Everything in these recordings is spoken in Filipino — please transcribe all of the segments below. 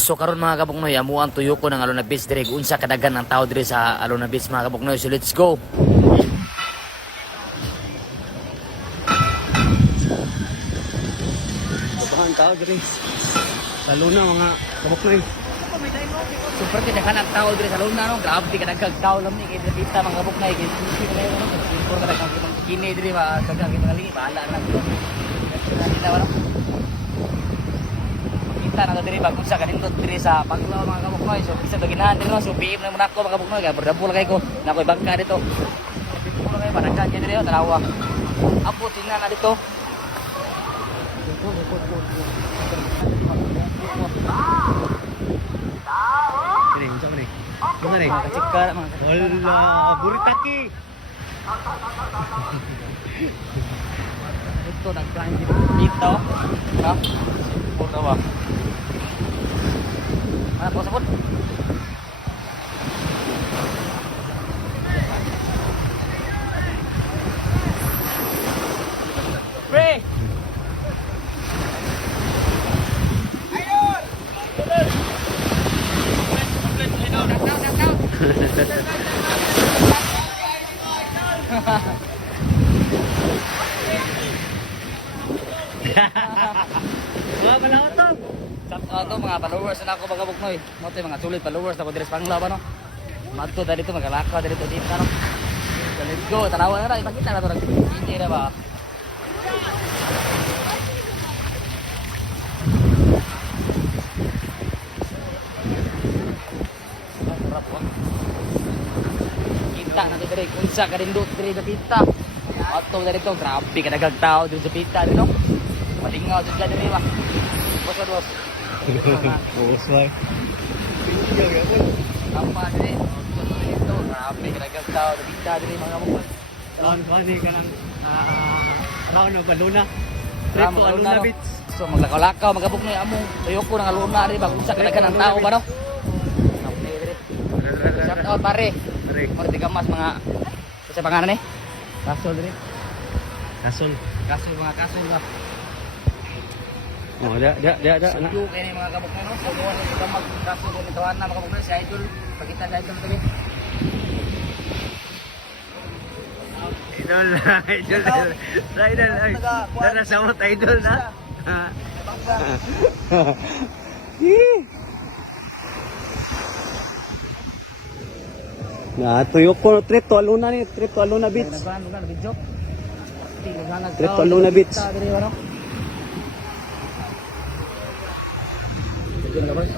So karon mga kabuknoy, amo ang tuyo ko ng Alona Beach dire. Unsa kadagan ang tao dire sa Alona Beach mga kabuknoy. So let's go. Bahan tao dire. Sa Luna mga kabuknoy. Super tindahan ang tao dire sa Alona no. Grabe kadagag tao lang ni kay kita mga kabuknoy. Kay susi na kayo no. Impor ka lang kang kini dire ba dagang mga lingi bahala na. Nila wala. Kita na diri bagong sa kanindot diri sa Panglaw mga kabuknoy. So isa baginahan diri no. So PM na muna ako mga kabuknoy. Kaya berdabol kay ko. Na ko'y bangka dito. Puro kay barangay diri oh tanawa. Apo tingnan na dito. Ini unsa man ni? Unsa ni? Kacik ka mga Wala, buritaki. ito nagkain dito. Ha? Puro ba? Mana po sabot? Pre! Wala pala to. Ito mga followers na ako mga buknoy. Mo to mga sulit followers na ko diri sa Panglaw ba no. Madto dali to magalaka diri to dito no. So let's go. Tanawa na ra ipakita na to hindi na ba. Kita na to diri kunsa karindot diri sa pita. Madto dali to grabe kadagag tao diri sa pita diri no. Malingaw jud diri ba. Bos. Bos way. Apa diri? Ito, grabe kadagag tao dito diri mga buknoy. Saan ba ni kanang ano ba Luna? Tara, Trip to mga Luna no? Beach. So maglakaw-lakaw mga buknoy amo. Tuyo ko ng Luna ri bag unsa kadaghan ang tao ba no? Shout out pare. Pare. Morte gamas mga sa pangalan ni. Kasol diri. Kasol. Kasol mga kasol ba. Oh, da. Anak. Suyo kay ni mga kabuknoy no. So gawan sa gamag kasol ni tawanan na mga kabuknoy si Idol. Pakita sa Idol tabi. Idol. Idol. Ay. Dara samot idol na. Na tuyo ko trip to Luna ni, trip to Luna Beach. Nagban video. Trip to Luna Beach. Diri ba no? Diyan labas.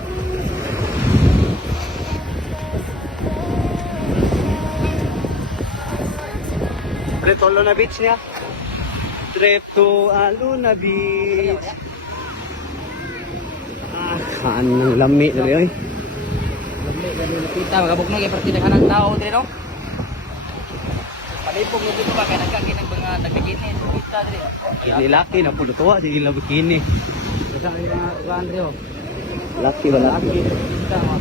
Trip to Luna Beach niya. Trip to Luna Beach. Anong lami na rin. Kita mga buknoy kay pertindahan ng tao diri no. Palipong dito ba kay nagkagi ng mga nagbikini kita diri. Hindi laki na po tuwa, di ila bikini. Sa mga kuan diri oh. Laki ba laki? Kita mo.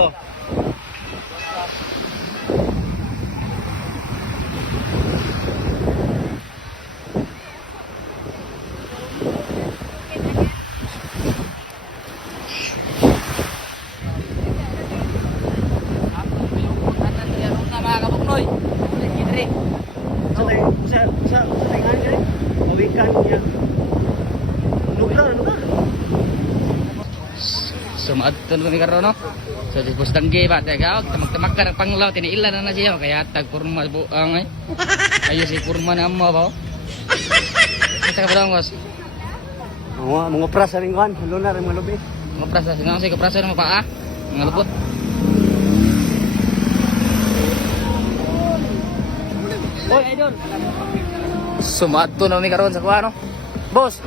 Oh. Sa tingan niya. Pawikan niya. Lugar. So maadton kami karon no. So di pustangge ba taga tamag-tamag ka ng Panglaw tiniila na siya kaya tag kurma buang ay. Ayo si kurma na mo ba. Sa kabang was. Mga prasa ring kan, lunar mga lubi. Mga prasa sino si prasa ng paa. Mga lupot. Oy idol. So maadton kami karon sa kuha no. Boss,